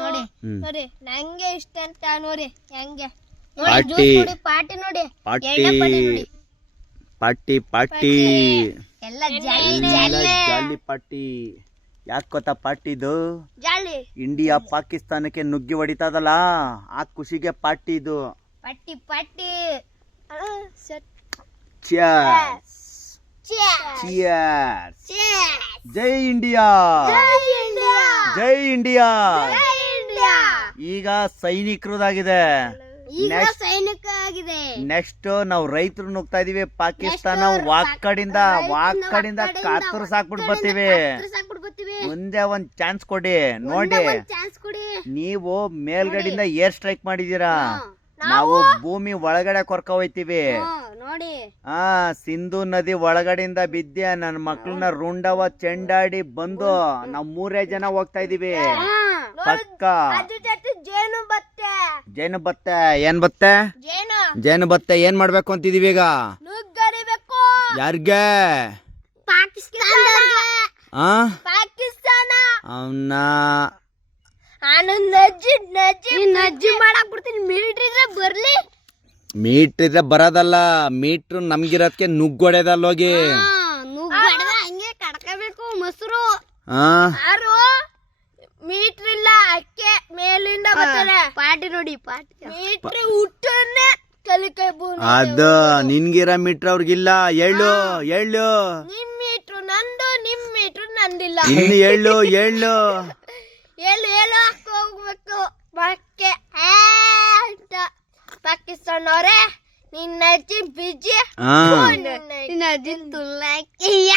ನೋಡಿ ನೋಡಿ ನಂಗೆ ಇಷ್ಟ ಅಂತ ನೋಡಿ ಹೆಂಗೆ ಪಾರ್ಟಿ ನೋಡಿ ಪಾರ್ಟಿ ಎಲ್ಲ ಜಾಲಿ ಪಾರ್ಟಿ. ಯಾಕೆ ಗೊತ್ತಾ ಪಾರ್ಟಿದು? ಜಾಲಿ ಇಂಡಿಯಾ ಪಾಕಿಸ್ತಾನಕ್ಕೆ ನುಗ್ಗಿ ಹೊಡಿತದಲ್ಲ, ಆ ಖುಷಿಗೆ ಪಾರ್ಟಿ ಇದು. Party party Cheers. Cheers. ಜೈ ಇಂಡಿಯಾ, ಜೈ ಇಂಡಿಯಾ. ಈಗ ಸೈನಿಕರದಾಗಿದೆ, ಸೈನಿಕ ಆಗಿದೆ. ನೆಕ್ಸ್ಟ್ ನಾವು ರೈತರು ನುಗ್ತಾ ಇದೀವಿ. ಪಾಕಿಸ್ತಾನ ವಾಕಡಿಂದ ಕಾತುರ್ಸ್ ಹಾಕ್ಬಿಟ್ಟು ಬರ್ತೀವಿ. ಮುಂದೆ ಒಂದ್ ಚಾನ್ಸ್ ಕೊಡಿ ನೋಡಿ. ನೀವು ಮೇಲ್ಗಡೆಯಿಂದ ಏರ್ ಸ್ಟ್ರೈಕ್ ಮಾಡಿದೀರಾ, ನಾವು ಭೂಮಿ ಒಳಗಡೆ ಕೊರ್ಕ ಹೋಯ್ತೀವಿ ನೋಡಿ. ಸಿಂಧು ನದಿ ಒಳಗಡೆಯಿಂದ ಬಿದ್ದೆ ನನ್ನ ಮಕ್ಕಳನ್ನ ರುಂಡವ ಚೆಂಡಾಡಿ ಬಂದು ನಾವ್ 3 ಜನ ಹೋಗ್ತಾ ಇದೀವಿ. ಪಕ್ಕ ಜೇನು ಬತ್ತೆ ಏನ್ ಬತ್ತೆ? ಜೇನು ಬತ್ತೆ ಏನ್ ಮಾಡ್ಬೇಕು ಅಂತಿದೀವಿ ಈಗ? ಯಾರ್ಗೆ? ಪಾಕಿಸ್ತಾನ ಅವನ್ನ ನಜ್ಜಿ ಮಾಡಕ್ ಬಿಡ್ತೀನಿ. ಬರ್ಲಿ ಮೀಟ್ರ್ ಬರೋದಲ್ಲ, ಮೀಟ್ರ್ ನಮ್ಗಿರೋದಕ್ಕೆ ನುಗ್ಗೊಡೆದಲ್ಲ ಹೋಗಿ. ಹಂಗೆ ಕಡ್ಕೋಬೇಕು ಮೊಸರು. ಯಾರು ಮೀಟ್ರ್ ಇಲ್ಲ, ಅಕ್ಕೆ ಮೇಲಿಂದ ಬರ್ತಾರೆ. ಪಾಟಿ ನೋಡಿ, ಪಾಟಿ ಮೀಟ್ರ್ ಹುಟ್ಟನ್ನೇ ಕಲಿಕೈ ಅದು ನಿನ್ಗಿರ ಮೀಟ್ರ್ ಅವ್ರಿಗಿಲ್ಲ. ಎಳ್ಳು ನಿಮ್ ಮೀಟ್ರು ನಂದು, ನಿಮ್ ಮೀಟ್ರು ನಂದಿಲ್ಲ. ಇನ್ನು ಎಳ್ಳು ಹೇಳು ಹೋಗ್ಬೇಕು ಮಕ್ಕೆ ಅಂತ. ಪಾಕಿಸ್ತಾನ ಅವರೇ, ನಿನ್ನ ಅಜ್ಜಿ ಬಿಜಿ, ನಿನ್ನ ಅಜ್ಜಿ ತುಳ್ಳಾಕಿಯ,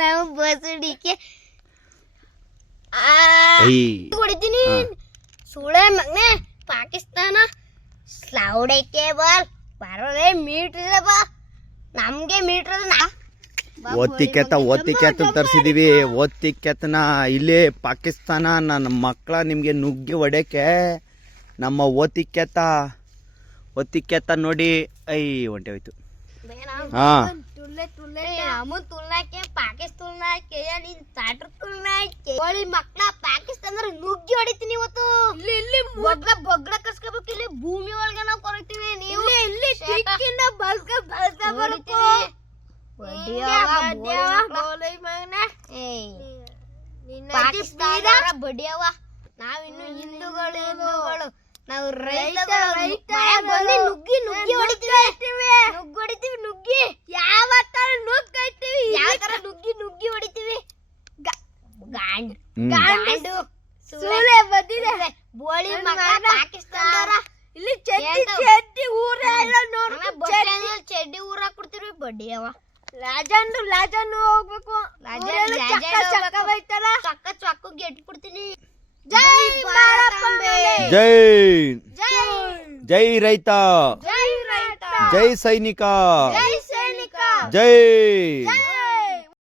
ನಾವು ಬಸಡಿಕೆ ಹೊಡಿತೀನಿ. ಸುಳೆ ಮಗನೆ ಪಾಕಿಸ್ತಾನ ಸ್ಲೌಡಕ್ಕೆ ಬಾಲ್ ಬರೋದೇ ಮೀಟ್ರ್ ಬಾ, ನಮ್ಗೆ ಮೀಟ್ರ್ ಒತ್ತಿಕೆತ್ತ ತರಿಸಿದೀವಿ. ಒತ್ತಿಕೆತ್ತನ ಇಲ್ಲಿ ಪಾಕಿಸ್ತಾನ ನನ್ನ ಮಕ್ಕಳ ನಿಮ್ಗೆ ನುಗ್ಗಿ ಹೊಡೆಕೆ ನಮ್ಮ ಒತ್ತಿಕೆತ್ತ ನೋಡಿ. ಹೊಂಟೆ ಹೋಯ್ತು. ಮಕ್ಕಳ ಪಾಕಿಸ್ತಾನ ನುಗ್ಗಿ ಹೊಡಿತೀನಿ ಇವತ್ತು. ಇಲ್ಲಿ ಬಗ್ಲ ಕಸ್ಕೋಬೇಕು. ಇಲ್ಲಿ ಭೂಮಿ ಒಳಗೆ ನಾವು ಕೊರತೀವಿ. ನೀವು ಬಡಿಯವ ನಾವಿನ್ನು ಹಿಂದೂಗಳು, ನಾವು ರೈತರು. ನುಗ್ಗಿ ಹೊಡಿತೀವಿ. ಯಾವ ತರ ನುಗ್ಗೈತೀವಿ, ಯಾವ ತರ ನುಗ್ಗಿ ಹೊಡಿತೀವಿ. ಗಾಂಡು ಸೂಳೆ ಬಂದಿದೆ. ಬೋಳಿ ಮಗ ಪಾಕಿಸ್ತಾನ ಇಲ್ಲಿ ಚಡ್ಡಿ ಊರೆಲ್ಲ ಚಡ್ಡಿ ಊರ ಕೊಡ್ತೀವಿ. ಬಡ್ಡಿಯವ ಲಾಜನ್ನು ಹೋಗ್ಬೇಕು. ಚಕ್ಕು ಗೆಟ್ ಬಿಡ್ತೀನಿ. ಜೈ ರೈತ, ಜೈ ಸೈನಿಕ, ಜೈ ಸೈನಿಕ, ಜೈ